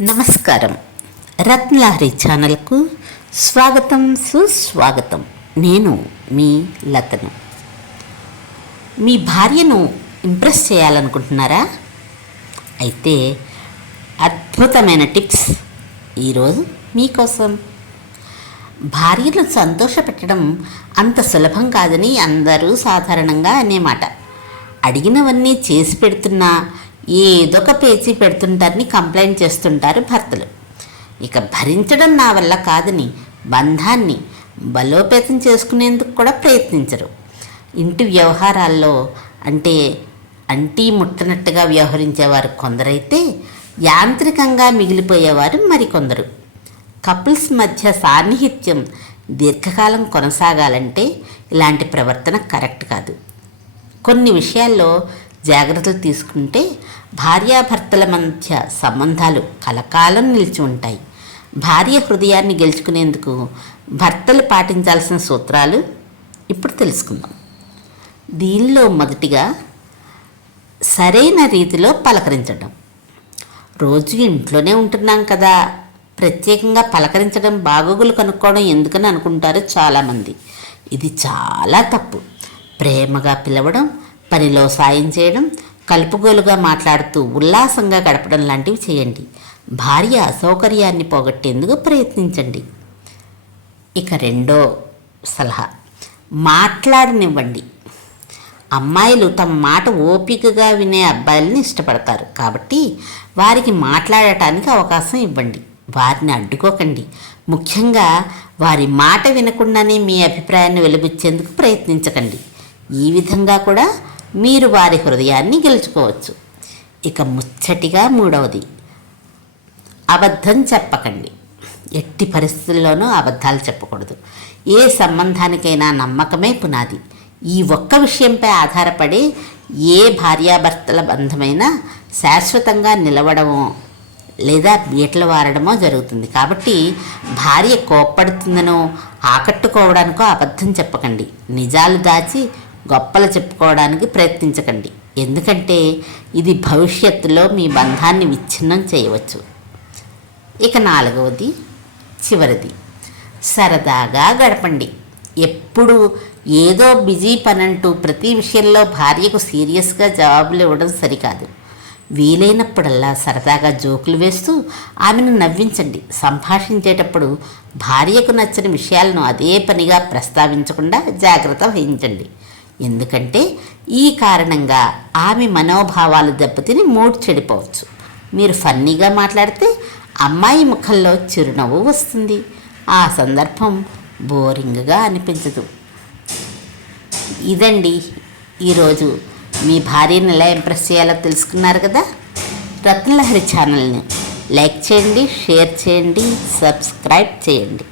నమస్కారం. రత్నలహరి ఛానల్కు స్వాగతం సుస్వాగతం. నేను మీ లతను. మీ భార్యను ఇంప్రెస్ చేయాలనుకుంటున్నారా? అయితే అద్భుతమైన టిప్స్ ఈరోజు మీకోసం. భార్యను సంతోషపెట్టడం అంత సులభం కాదని అందరూ సాధారణంగా అనేమాట అడిగినవన్నీ చేసి పెడుతున్నా ఏదొక పేచీ పెడుతుంటారని కంప్లైంట్ చేస్తుంటారు భర్తలు. ఇక భరించడం నా వల్ల కాదని బంధాన్ని బలోపేతం చేసుకునేందుకు కూడా ప్రయత్నించరు. ఇంటి వ్యవహారాల్లో అంటే అంటీ ముట్టనట్టుగా వ్యవహరించేవారు కొందరైతే యాంత్రికంగా మిగిలిపోయేవారు మరికొందరు. కపుల్స్ మధ్య సాన్నిహిత్యం దీర్ఘకాలం కొనసాగాలంటే ఇలాంటి ప్రవర్తన కరెక్ట్ కాదు. కొన్ని విషయాల్లో జాగ్రత్తలు తీసుకుంటే భార్యాభర్తల మధ్య సంబంధాలు కలకాలం నిలిచి ఉంటాయి. భార్య హృదయాన్ని గెలుచుకునేందుకు భర్తలు పాటించాల్సిన సూత్రాలు ఇప్పుడు తెలుసుకుందాం. దీనిలో మొదటిగా సరైన రీతిలో పలకరించడం. రోజు ఇంట్లోనే ఉంటున్నాం కదా. ప్రత్యేకంగా పలకరించడం బాగోగులు కనుక్కోవడం ఎందుకని అనుకుంటారు చాలామంది. ఇది చాలా తప్పు. ప్రేమగా పిలవడం పనిలో సాయం చేయడం కలుపుగోలుగా మాట్లాడుతూ ఉల్లాసంగా గడపడం లాంటివి చేయండి. భార్య అసౌకర్యాన్ని పోగొట్టేందుకు ప్రయత్నించండి. ఇక రెండో సలహా మాట్లాడనివ్వండి. అమ్మాయిలు తమ మాట ఓపికగా వినే అబ్బాయిలని ఇష్టపడతారు. కాబట్టి వారికి మాట్లాడటానికి అవకాశం ఇవ్వండి. వారిని అడ్డుకోకండి. ముఖ్యంగా వారి మాట వినకుండానే మీ అభిప్రాయాన్ని వెలిబుచ్చేందుకు ప్రయత్నించకండి. ఈ విధంగా కూడా మీరు వారి హృదయాన్ని గెలుచుకోవచ్చు. ఇక ముచ్చటిగా మూడవది. అబద్ధం చెప్పకండి. ఎట్టి పరిస్థితుల్లోనూ అబద్ధాలు చెప్పకూడదు. ఏ సంబంధానికైనా నమ్మకమే పునాది. ఈ ఒక్క విషయంపై ఆధారపడి ఏ భార్యాభర్తల బంధమైనా శాశ్వతంగా నిలవడమో లేదా బీటలు వారడమో జరుగుతుంది. కాబట్టి భార్య కోప్పడుతుందనో ఆకట్టుకోవడానికో అబద్ధం చెప్పకండి. నిజాలు దాచి గొప్పలు చెప్పుకోవడానికి ప్రయత్నించకండి. ఎందుకంటే ఇది భవిష్యత్తులో మీ బంధాన్ని విచ్ఛిన్నం చేయవచ్చు. ఇక నాలుగవది చివరిది. సరదాగా గడపండి. ఎప్పుడు ఏదో బిజీ పనంటూ ప్రతి విషయంలో భార్యకు సీరియస్గా జవాబులు ఇవ్వడం సరికాదు. వీలైనప్పుడల్లా సరదాగా జోకులు వేస్తూ ఆమెను నవ్వించండి. సంభాషించేటప్పుడు భార్యకు నచ్చిన విషయాలను అదే పనిగా ప్రస్తావించకుండా జాగ్రత్త వహించండి. ఎందుకంటే ఈ కారణంగా ఆమె మనోభావాలు దెబ్బతిని మూడ్ చెడిపోవచ్చు. మీరు ఫన్నీగా మాట్లాడితే అమ్మాయి ముఖంలో చిరునవ్వు వస్తుంది. ఆ సందర్భం బోరింగ్గా అనిపించదు. ఇదండి ఈరోజు మీ భార్యను ఎలా ఇంప్రెస్ చేయాలో తెలుసుకున్నారు కదా? రత్నలహరి ఛానల్ని లైక్ చేయండి షేర్ చేయండి సబ్స్క్రైబ్ చేయండి.